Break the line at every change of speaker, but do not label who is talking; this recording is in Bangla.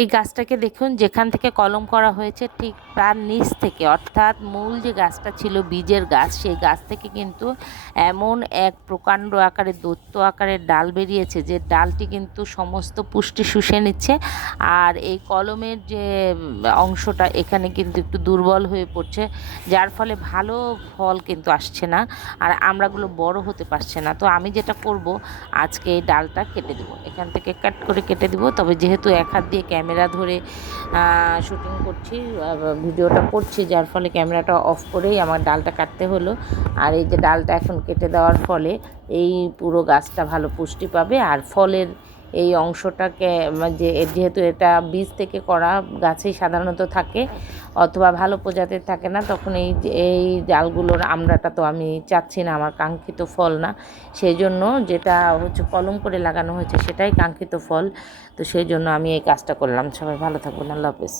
এই গাছটাকে দেখুন, যেখান থেকে কলম করা হয়েছে ঠিক তার নিচ থেকে। অর্থাৎ মূল যে গাছটা ছিল, বীজের গাছ, সেই গাছ থেকে কিন্তু এমন এক প্রকাণ্ড আকারে, দৈত্য আকারের ডাল বেরিয়েছে যে ডালটি কিন্তু সমস্ত পুষ্টি শুষে নিচ্ছে। আর এই কলমের যে অংশটা, এখানে কিন্তু একটু দুর্বল হয়ে পড়ছে, যার ফলে ভালো ফল কিন্তু আসছে না আর আমড়াগুলো বড় হতে পারছে না। তো আমি যেটা করব, আজকে এই ডালটা কেটে দেবো। এখান থেকে কাট করে কেটে দেবো। তবে যেহেতু এক হাত দিয়ে ক্যামেরা ধরে শুটিং করছি ভিডিওটা করছি, যার ফলে ক্যামেরাটা অফ করেই আমার ডালটা কাটতে হলো। আর এই যে ডালটা এখন কেটে দেওয়ার ফলে এই পুরো গাছটা ভালো পুষ্টি পাবে। আর ফলের এই অংশটাকে যে যেহেতু এটা বীজ থেকে করা গাছেই সাধারণত থাকে, অথবা ভালো প্রজাতির থাকে না, তখন এই এই ডালগুলোর আমড়াটা তো আমি চাচ্ছি না, আমার কাঙ্ক্ষিত ফল না। সেই জন্য যেটা হচ্ছে কলম করে লাগানো হয়েছে সেটাই কাঙ্ক্ষিত ফল। তো সেই জন্য আমি এই কাজটা করলাম। সবাই ভালো থাকবেন। আল্লাহ হাফেজ।